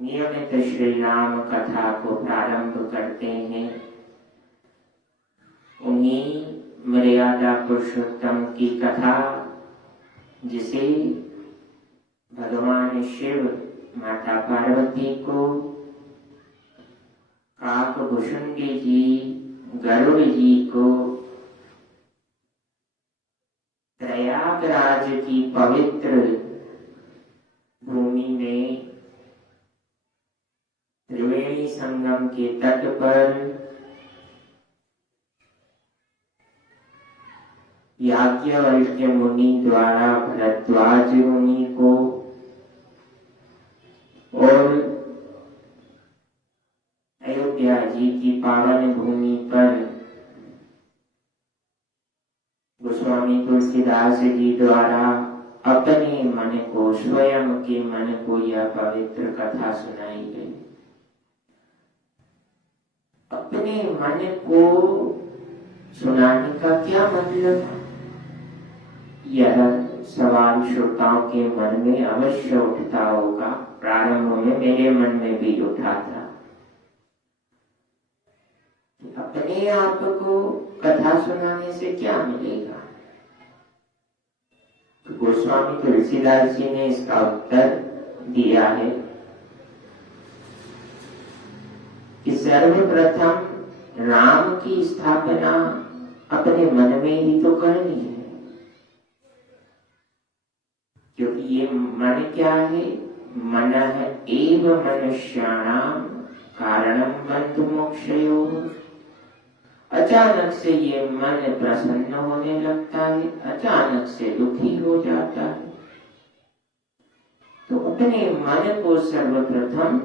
नियमित श्री राम कथा को प्रारंभ करते हैं। उन्हीं मर्यादा पुरुषोत्तम की कथा जिसे भगवान शिव माता पार्वती को काकभुषुंडी जी गरुड़ जी को प्रयागराज की पवित्र भूमि में त्रिवेणी संगम के तट पर याज्ञवल्क्य मुनि द्वारा भरद्वाज मुनि को और अयोध्या जी की पावन भूमि पर गोस्वामी तुलसीदास जी द्वारा अपने मन को, स्वयं के मन को यह पवित्र कथा सुनाई गई। अपने मन को सुनाने का क्या मतलब है? यह सवाल श्रोताओं के मन में अवश्य उठता होगा। प्रारंभ में मेरे मन में भी उठा था। अपने आप को कथा सुनाने से क्या मिलेगा? तो गोस्वामी तुलसीदास जी ने इसका उत्तर दिया है कि सर्वप्रथम राम की स्थापना अपने मन में ही तो करनी है, क्योंकि ये मन क्या है? मन एव मनुष्याणाम कारणम बंधु मोक्षयोः। अचानक से ये मन प्रसन्न होने लगता है, अचानक से दुखी हो जाता है। तो अपने मन को सर्वप्रथम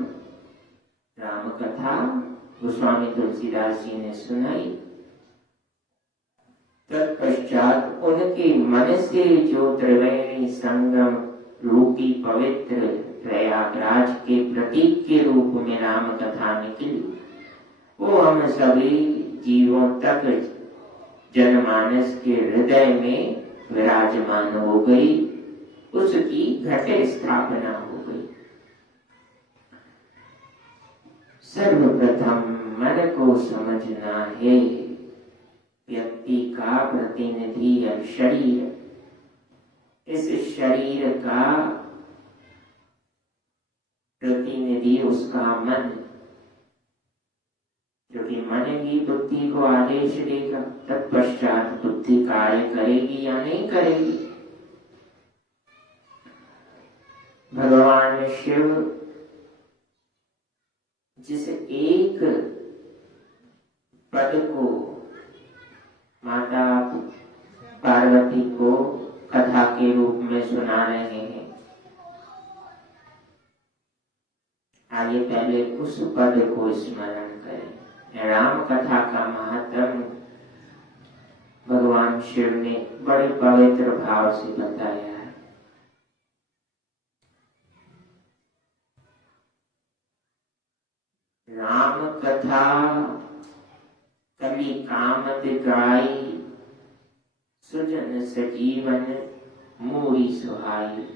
राम कथा गोस्वामी तुलसीदास जी ने सुनाई। तत्पश्चात उनके मन से जो त्रिवेणी संगम रूपी पवित्र प्रयागराज के प्रतीक के रूप में राम कथा निकली, वो हम सभी जीवों तक जनमानस के हृदय में विराजमान हो गई। उसकी घट स्थापना हो गई। सर्वप्रथम मन को समझना है व्यक्ति का प्रतिनिधि है शरीर। इस शरीर का प्रतिनिधि उसका मन, क्योंकि मन ही बुद्धि को आदेश देगा। तत्पश्चात बुद्धि कार्य करेगी या नहीं करेगी। भगवान शिव जिस एक पद को माता पार्वती को कथा के रूप में सुना रहे हैं, आइए पहले उस पद को स्मरण करें। राम कथा का महत्व भगवान शिव ने बड़े पवित्र भाव से बताया है। राम कथा कली कामद गाई, सुजन सजीवन मोरी सुहाई।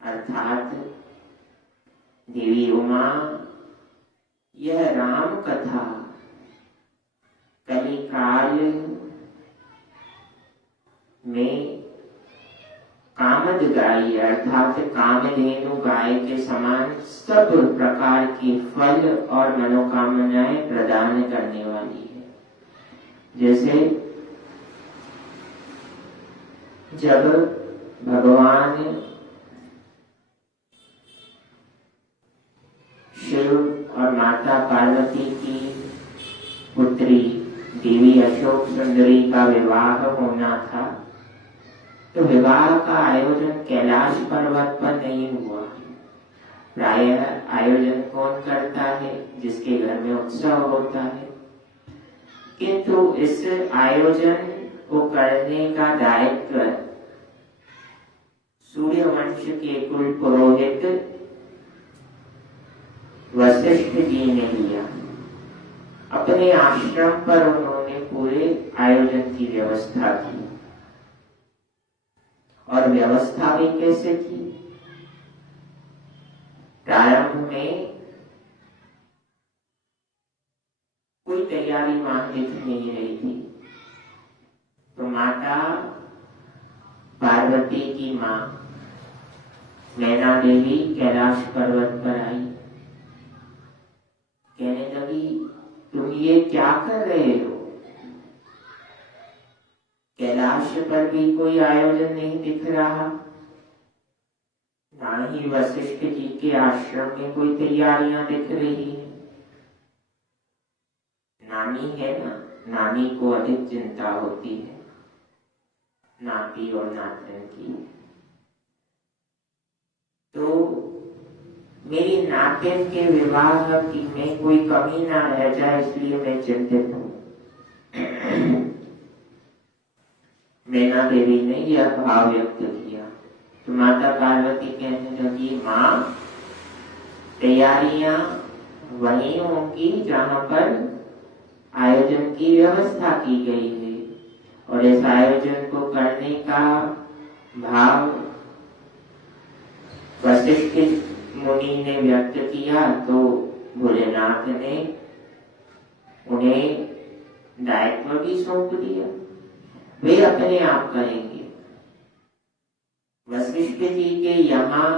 अर्थात देवी उमा, यह राम कथा कलिकाल में कामद गाय अर्थात कामधेनु गाय के समान सब प्रकार के फल और मनोकामनाएं प्रदान करने वाली है। जैसे जब भगवान शिव और माता पार्वती की पुत्री देवी अशोक सुंदरी का विवाह होना था, तो विवाह का आयोजन कैलाश पर्वत पर नहीं हुआ। प्रायः आयोजन कौन करता है? जिसके घर में उत्सव होता है। किंतु इस आयोजन को करने का दायित्व सूर्यवंश के कुल पुरोहित वशिष्ठ जी ने लिया। अपने आश्रम पर उन्होंने पूरे आयोजन की व्यवस्था की। और व्यवस्था भी कैसे की? प्रारंभ में कोई तैयारी वहां दिख नहीं रही थी, तो माता पार्वती की माँ नैना देवी कैलाश पर्वत पर आई। कहने लगी, तुम ये क्या कर रहे हो? कैलाश पर भी कोई आयोजन नहीं दिख रहा, ना ही वशिष्ठ जी के आश्रम में कोई तैयारियां दिख रही है। नानी है ना, नानी को अधिक चिंता होती है नाती और नातन की। तो मेरी नातिन के विवाह की में कोई कमी ना रह जाए, इसलिए मैं चिंतित हूँ। नैना देवी ने यह भाव व्यक्त किया। तो माता पार्वती कहने लगी, माँ तैयारियां वहीं होंगी जहां पर आयोजन की व्यवस्था की गई है, और इस आयोजन को करने का भाव वशिष्ठ मुनि ने व्यक्त किया, तो भोलेनाथ ने उन्हें दायित्व भी सौंप दिया, वे अपने आप करेंगे। वशिष्ठ जी के यहाँ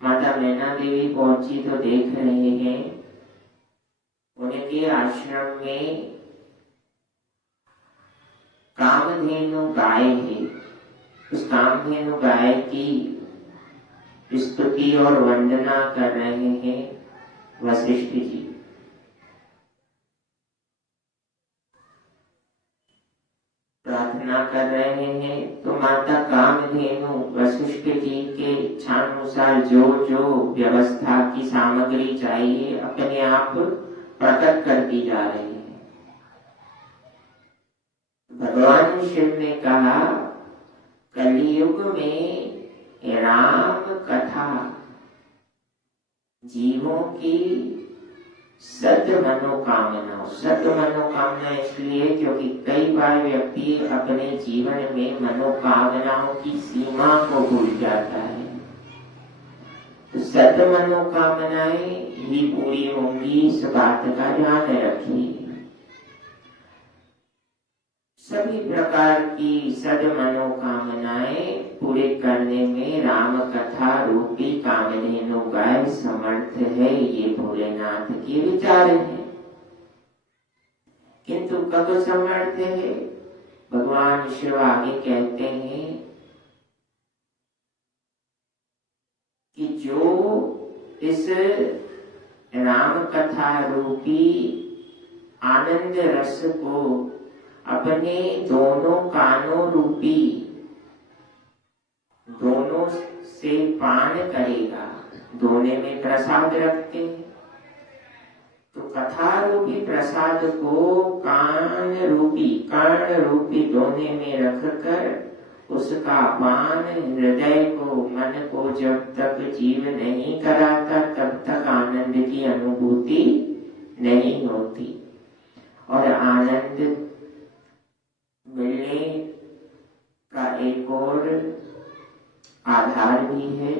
माता नैना देवी पहुंची तो देख रहे हैं उनके आश्रम में कामधेनु गाय है। उस कामधेनु गाय की स्तुति और वंदना कर रहे हैं वशिष्ठ जी। प्रार्थना कर रहे हैं, तो माता कामधेनु वशिष्ठ जी के इच्छानुसार जो जो व्यवस्था की सामग्री चाहिए अपने आप प्रकट करती जा रही है। भगवान शिव ने कहा, कलियुग में राम कथा जीवों की सद मनोकामना इसलिए क्योंकि कई बार व्यक्ति अपने जीवन में मनोकामनाओं की सीमा को भूल जाता है। तो सद मनोकामनाएं ही पूरी होंगी, इस बात का ध्यान रखिए। सभी प्रकार की सद मनोकामनाएं पूरे करने में राम कथा रूपी कामधेनु गाय समर्थ है, ये भोलेनाथ के विचार है। किंतु कब समर्थ है? भगवान शिव आगे कहते हैं कि जो इस राम कथा रूपी आनंद रस को अपने दोनों कानों रूपी दोनों से पान करेगा। दोने में प्रसाद रखते हैं, तो कथा रूपी प्रसाद को कर्ण रूपी दोने में रखकर उसका पान हृदय को मन को जब तक जीव नहीं कराता तब तक आनंद की अनुभूति नहीं होती। और आनंद मिलने का एक और आधार भी है